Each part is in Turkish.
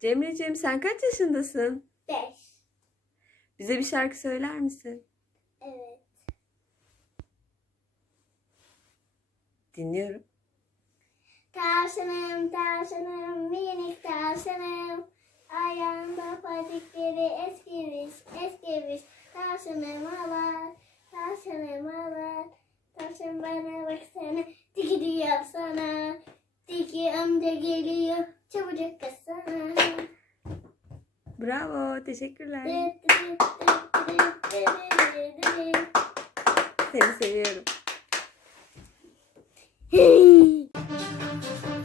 Cemre'ciğim sen kaç yaşındasın? Beş. Bize bir şarkı söyler misin? Evet. Dinliyorum. Tavşanım tavşanım minik tavşanım. Ayağında patikleri eskimiş eskimiş. Tavşanım ağlar tavşanım ağlar. Tavşan bana baksana tiki diyor sana. Tiki amca geliyor Çabucak kasana. Bravo. Teşekkürler. Seni seviyorum. Hey.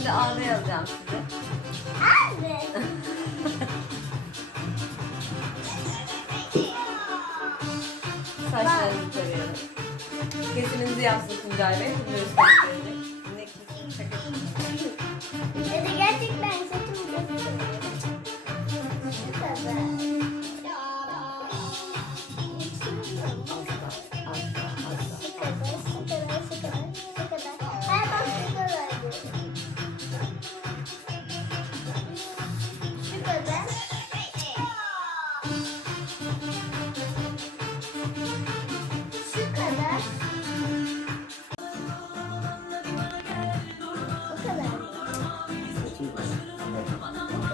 Şimdi yazacağım size. Saçlarınızı tarıyorum. Kesiminizi yapsın Tuncay Bey. Bunları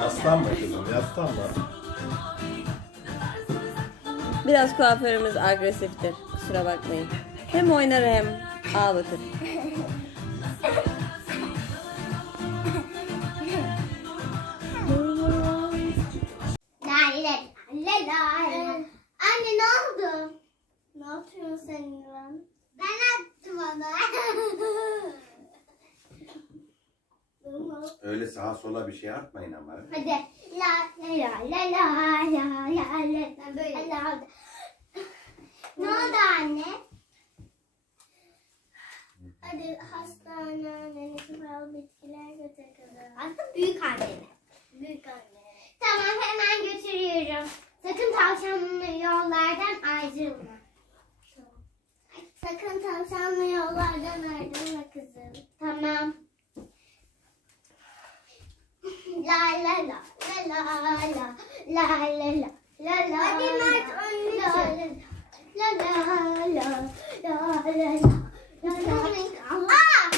Yaslanma kızım, yaslanma. Biraz kuaförümüz agresiftir. Kusura bakmayın. Hem oynar hem ağlatır. Öyle sağa sola bir şey atmayın ama. Hadi. La la la la la la la la böyle. La. Ne oldu anne? Hadi hastane annesi falan bitkiler götürelim. Aslında büyük annene. Büyük annene. Tamam hemen götürüyorum. Sakın tavşanlı yollardan ayrılma. Sakın tavşanlı yollardan ayrılma kızım. Tamam. La la la la la la la la la la la Hadi Mert anneciğim. La la la la la la la la Aa!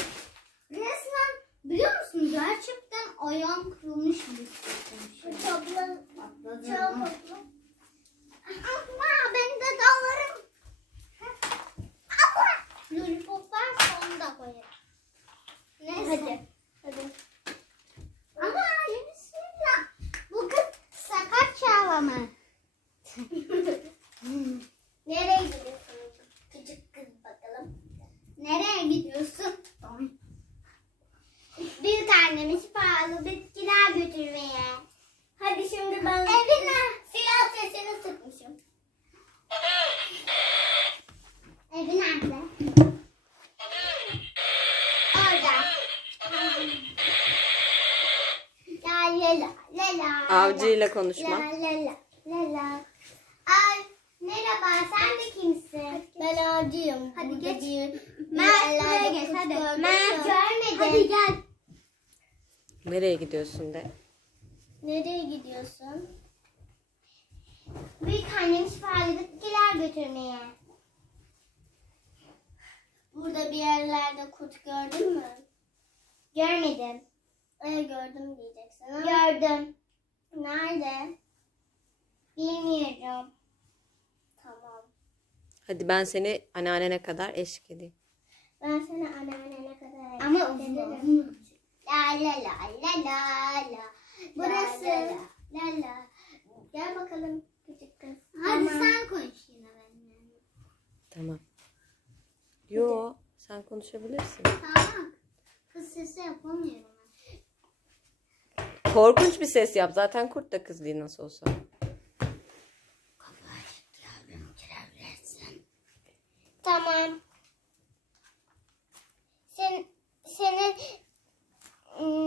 Resmen biliyor musun gerçekten ayağım kırılmış gibi hissettim. Topla. Patladı. Ama ben de dalarım. Ama. Lollipoplar sonunda koyarım. Neyse. Hadi. Hadi. Ama bismillah. Bu kız sakat çağlama. Nereye gidiyorsun küçük kız bakalım? Nereye gidiyorsun? Büyük annemi şifalı bitkiler la. Avcıyla konuşma. La la la la la. Ay, merhaba sen de kimsin? Ben avcıyım. Hadi geç. Mert buraya geç hadi. Mert görmedim. Hadi gel. Nereye gidiyorsun de? Nereye gidiyorsun? Büyük annem şifalı bitkiler götürmeye. Burada bir yerlerde kurt gördün mü? Görmedim. Ee, gördüm diyeceksin. ha? Gördüm. Nerede? Bilmiyorum. Tamam. Hadi ben seni anneannene kadar eşlik edeyim. Ben sana anneannene kadar Ama uzun. La la la la la la. Burası. La la. Gel bakalım küçük kız. Hadi sen konuş yine benimle. Tamam. Yo sen konuşabilirsin. Tamam. Kız sesi yapamıyorum. Korkunç bir ses yap. Zaten kurt da kız değil nasıl olsa. Tamam. Sen senin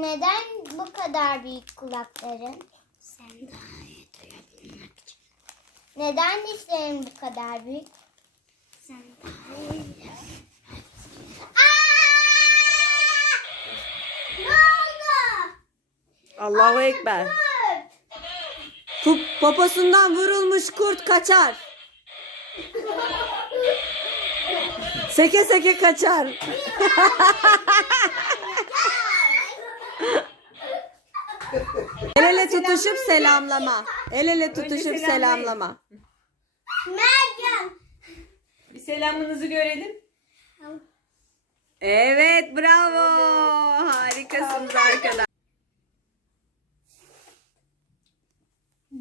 neden bu kadar büyük kulakların? Sen daha iyi duyabilmek için. Neden dişlerin bu kadar büyük? Sen daha iyi. Ne oldu? Allahu Ekber. Pup poposundan vurulmuş kurt kaçar. Seke seke kaçar. El ele tutuşup selamlama. El ele tutuşup selamlama. Meryem. Bir selamınızı görelim. Evet bravo. Harikasınız arkadaşlar.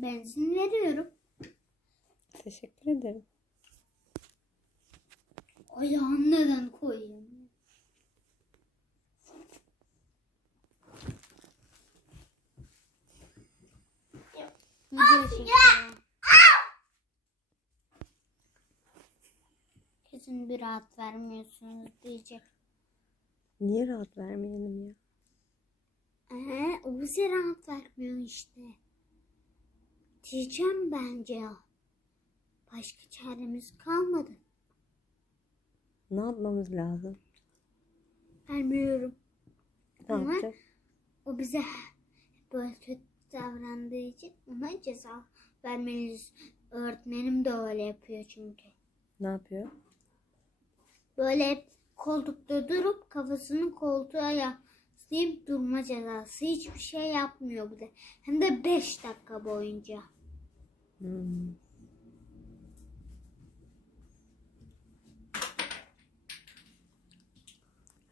Benzin veriyorum. Teşekkür ederim. Ayağını neden koyayım? Kesin bir rahat vermiyorsunuz diyecek. Niye rahat vermeyelim ya? Ee, o bize rahat vermiyor işte. Diyeceğim bence ya. Başka çaremiz kalmadı. Ne yapmamız lazım? Vermiyorum. Ne Ama- yapacağız? O bize böyle kötü davrandığı için ona ceza vermeliyiz. Öğretmenim de öyle yapıyor çünkü. Ne yapıyor? Böyle hep koltukta durup kafasını koltuğa yaslayıp durma cezası. Hiçbir şey yapmıyor bir de. Hem de 5 dakika boyunca. Hmm.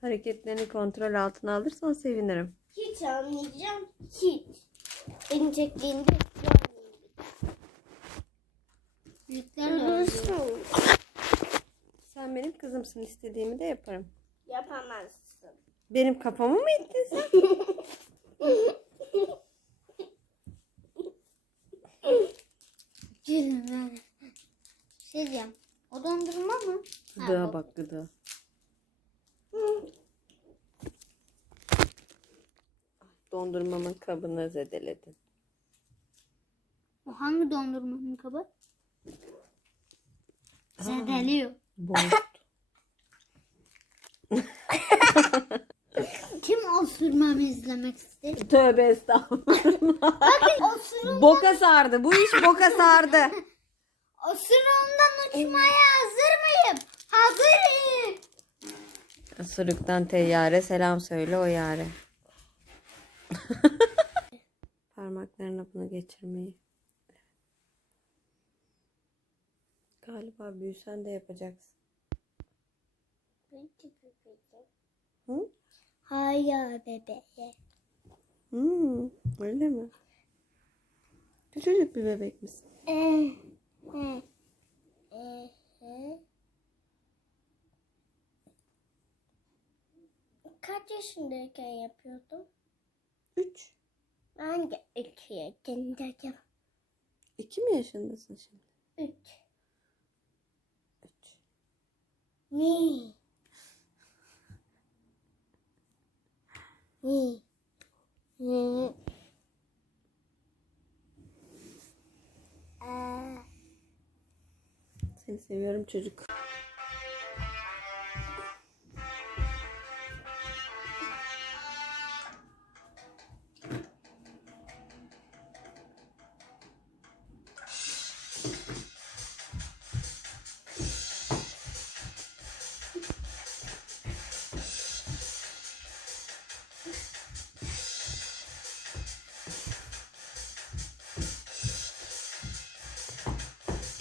Hareketlerini kontrol altına alırsan sevinirim. Hiç anlayacağım. Hiç. Beni çektiğinde Büyükler Sen benim kızımsın istediğimi de yaparım. Yapamazsın. Benim kafamı mı ittin sen? Gelin ben. Diyeceğim. O dondurma mı? Ha, o. bak gıdığa. Dondurmamın kabını zedeledin. O hangi dondurmanın kabı? Zedeliyor. Boğut. Kim osurmamı izlemek ister? Tövbe estağfurullah. Bakın osurun, boka sardı. Bu iş boka sardı. osurumdan uçmaya hazır mıyım? Hazırım. Sırıktan teyyare selam söyle o yare. Parmaklarına bunu geçirmeyi. Galiba büyüsen de yapacaksın. Hı? Hayır bebeğe. Hmm, öyle mi? Küçücük bir bebek misin? Ee. Kaç yaşındayken yapıyordum? Üç. Ben de iki yaşındayım. İki mi yaşındasın şimdi? Üç. Üç. Ni. Ni. Ni. Aa. Seni seviyorum çocuk.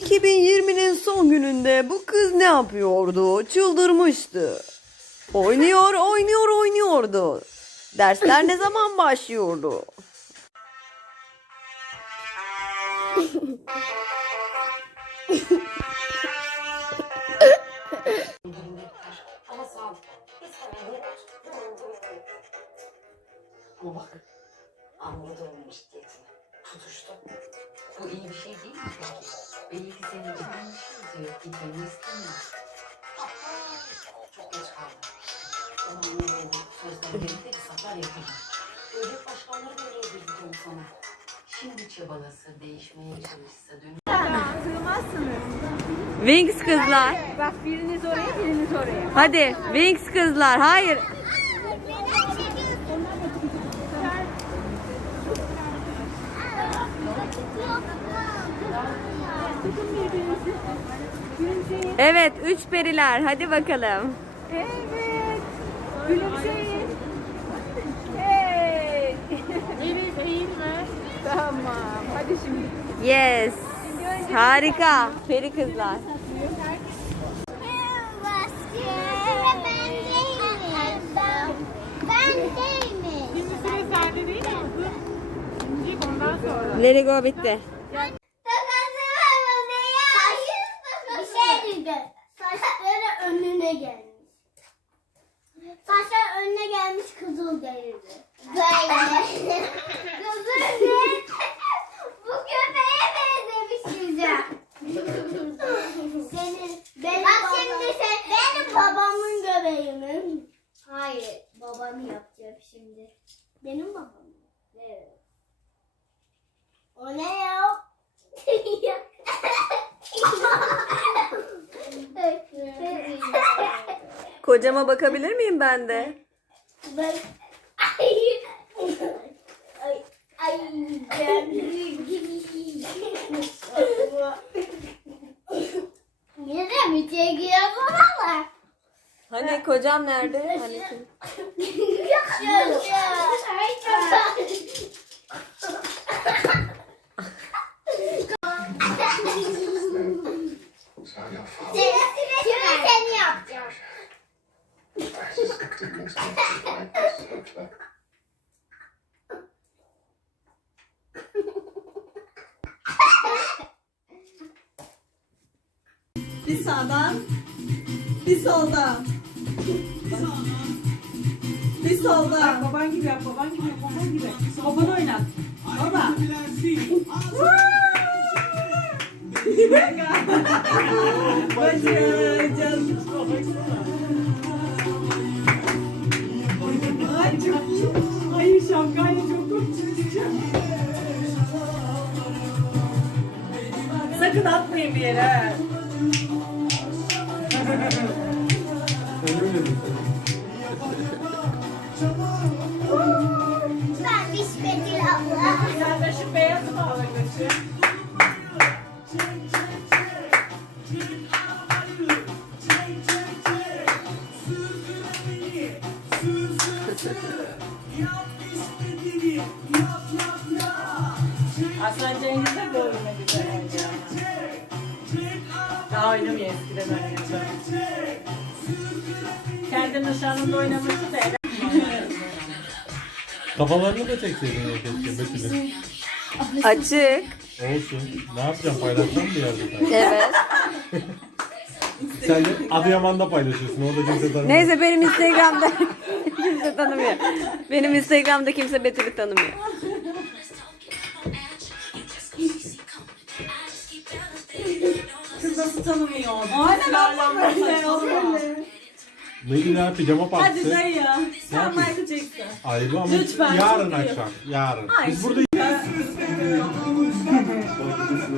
...2020'nin son gününde bu kız ne yapıyordu? Çıldırmıştı. Oynuyor, oynuyor, oynuyordu. Dersler ne zaman başlıyordu? Ama bak. Anladı olmuş diyetini. Tutuştu. Bu iyi bir şey değil mi? Belli ki senin şey yazıyor. Gitmeni istemiyor. Çok geç kaldım. Ona anne oldu. Sözden birlikte hesaplar yapacağım. Devlet başkanları nereye gireceğim sana? Şimdi çabalası, değişmeye çalışsa, dönüp Wings kızlar. Bak biriniz oraya biriniz oraya. Hadi Wings kızlar. Hayır. Evet üç periler. Hadi bakalım. Evet. Gülümseyin. Hey. Evet eğilme. Tamam. Hadi şimdi. Yes. Harika. Peri kızlar. Let it go bitti. Bir şey diyeceğim. Saçları önüne gelmiş. Saçlar önüne gelmiş kızıl gelirdi. Böyle. kızıl ne? Bu köpeğe benzemiş güzel. Senin, benim Bak şimdi sen, benim babamın göbeğimin. Hayır, babanı yapacağım şimdi. Benim babam. Evet. O ne ya? Kocama bakabilir miyim ben de? Ben... Ay. Ay. Ay. Şey giriyorsun ama. Hani kocam nerede? Hani kim? Sakın atmayın bir yere. Aslan Cengiz de görmedi bence. Daha oynamıyor eskiden oynadı. Kendi nişanında oynamıştı da Kafalarını da çekseydin keşke Betül'ün. Açık. Olsun. Ne yapacağım paylaşacağım bir yerde. Evet. Sen de Adıyaman'da paylaşıyorsun. Orada kimse tanımıyor. Neyse benim Instagram'da kimse tanımıyor. Benim Instagram'da kimse Betül'ü tanımıyor. Kız nasıl tanımıyor? Aynen abla böyle. o böyle. Ne güzel pijama Hadi partisi. dayı ya. Sen yapayım? Michael Jackson. Ayıbı ama Lütfen, yarın çok iyi. akşam. Yarın. Ay, Biz burada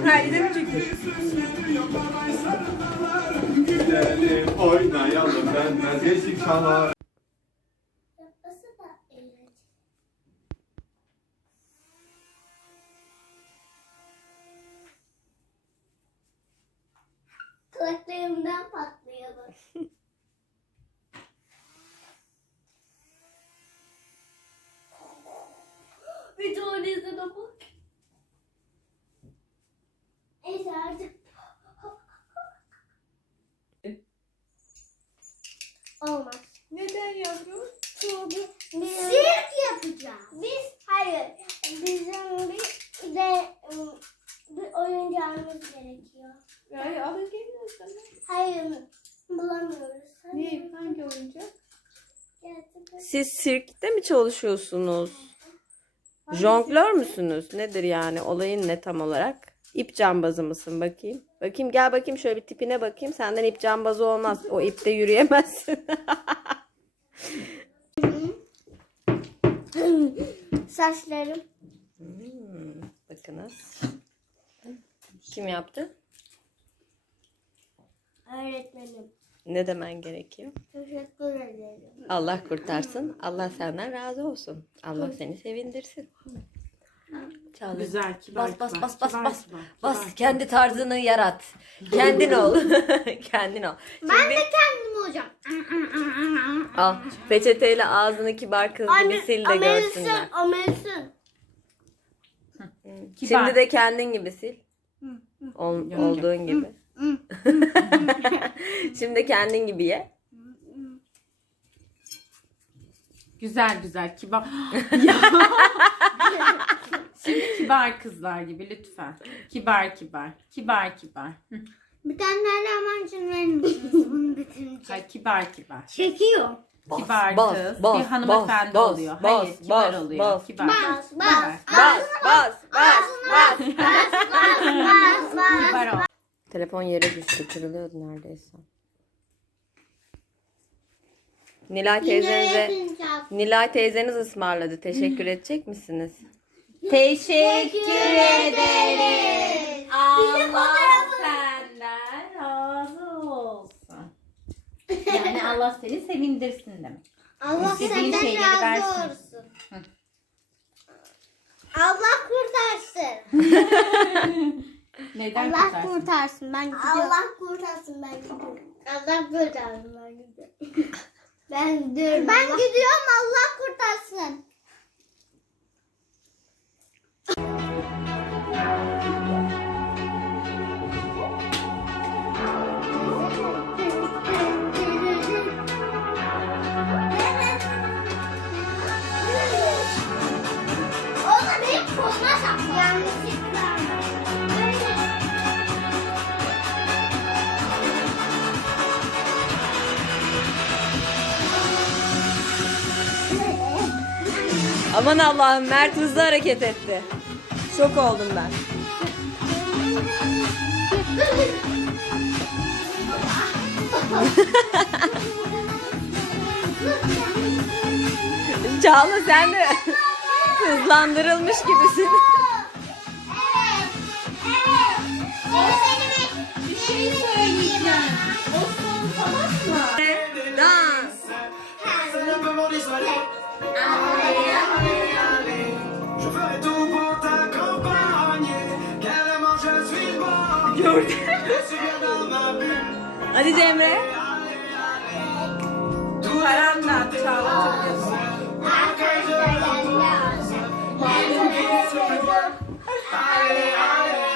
Hayır demeyecektim. Gidelim oynayalım benden geçik çalar. Kulaklarımdan patlıyorlar. Bir tanesine bak. Neyse artık. Olmaz. Neden yavrum? Çünkü sirk yapacağız. Biz hayır. Bizim bir de ım, bir oyuncağımız gerekiyor. Yani alın gelin o zaman. Hayır. Bu bulamıyoruz. Ne? Hangi oyuncak? Siz sirkte mi çalışıyorsunuz? Jonglör müsünüz? Nedir yani? Olayın ne tam olarak? İp cambazı mısın bakayım? Bakayım gel bakayım şöyle bir tipine bakayım. Senden ip cambazı olmaz. O ipte yürüyemezsin. Saçlarım. Bakınız. Kim yaptı? Öğretmenim. Ne demen gerekiyor? Teşekkür ederim. Allah kurtarsın. Allah senden razı olsun. Allah seni sevindirsin. Çağla. Güzel, kibar, Bas bas kibar, bas bas kibar, bas. kibar, Bas kibar. kendi tarzını yarat. Kendin ol. Kendin ol. Ben de kendim olacağım. Al peçeteyle ağzını kibar kız gibi sil de görsünler. Amelsin. Şimdi de kendin gibi sil. Ol- olduğun gibi. Şimdi kendin gibi ye. Güzel güzel kibar. ya. Şimdi kibar kızlar gibi lütfen. Kibar kibar. Kibar kibar. Bir tane daha lahmacun verir misiniz bunu bitince? Hayır kibar kibar. Çekiyor. kibar kız. bir hanımefendi bas, oluyor. bas, Hayır kibar bas, oluyor. bas. Kibar. Bas bas. Bas bas bas bas. Bas bas. Kibar ol. Telefon yere düştü kırılıyordu neredeyse. Nilay teyzenize. Nilay teyzeniz ısmarladı. Teşekkür edecek misiniz? Teşekkür ederiz. Allah senden razı olsun. Yani Allah seni sevindirsin demek. Allah İstediğin senden şeyleri razı versin. olsun. Allah kurtarsın. Neden Allah kutarsın? kurtarsın ben gidiyorum. Allah kurtarsın ben gidiyorum. Allah kurtarsın ben gidiyorum. ben gidiyorum. Ben gidiyorum Allah kurtarsın. Aman Allah'ım Mert hızlı hareket etti. Şok oldum ben. Çağla sen de hızlandırılmış gibisin. Şey? Dans. Bulle. Hadi Cemre. Paranla.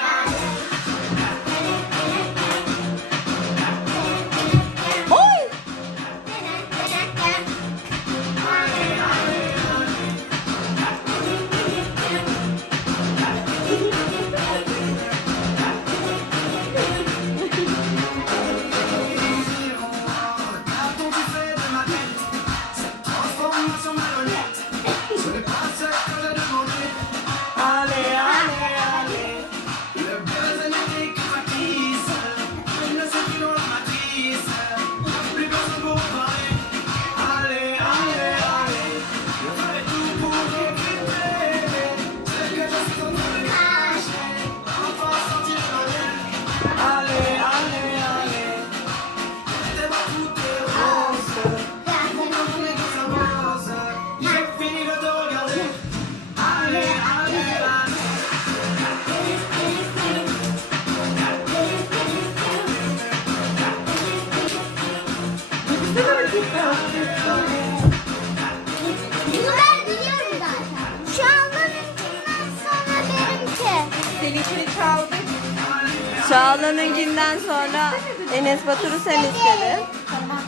Çağla'nınkinden sonra Enes Batur'u sen istedin.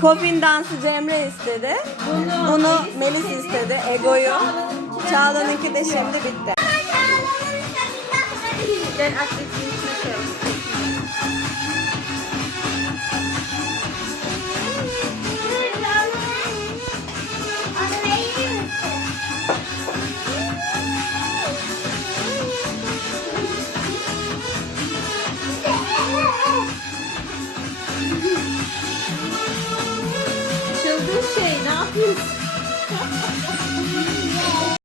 Kopin dansı Cemre istedi. Bunu Melis istedi. Ego'yu. Çağla'nınki de şimdi bitti. Gel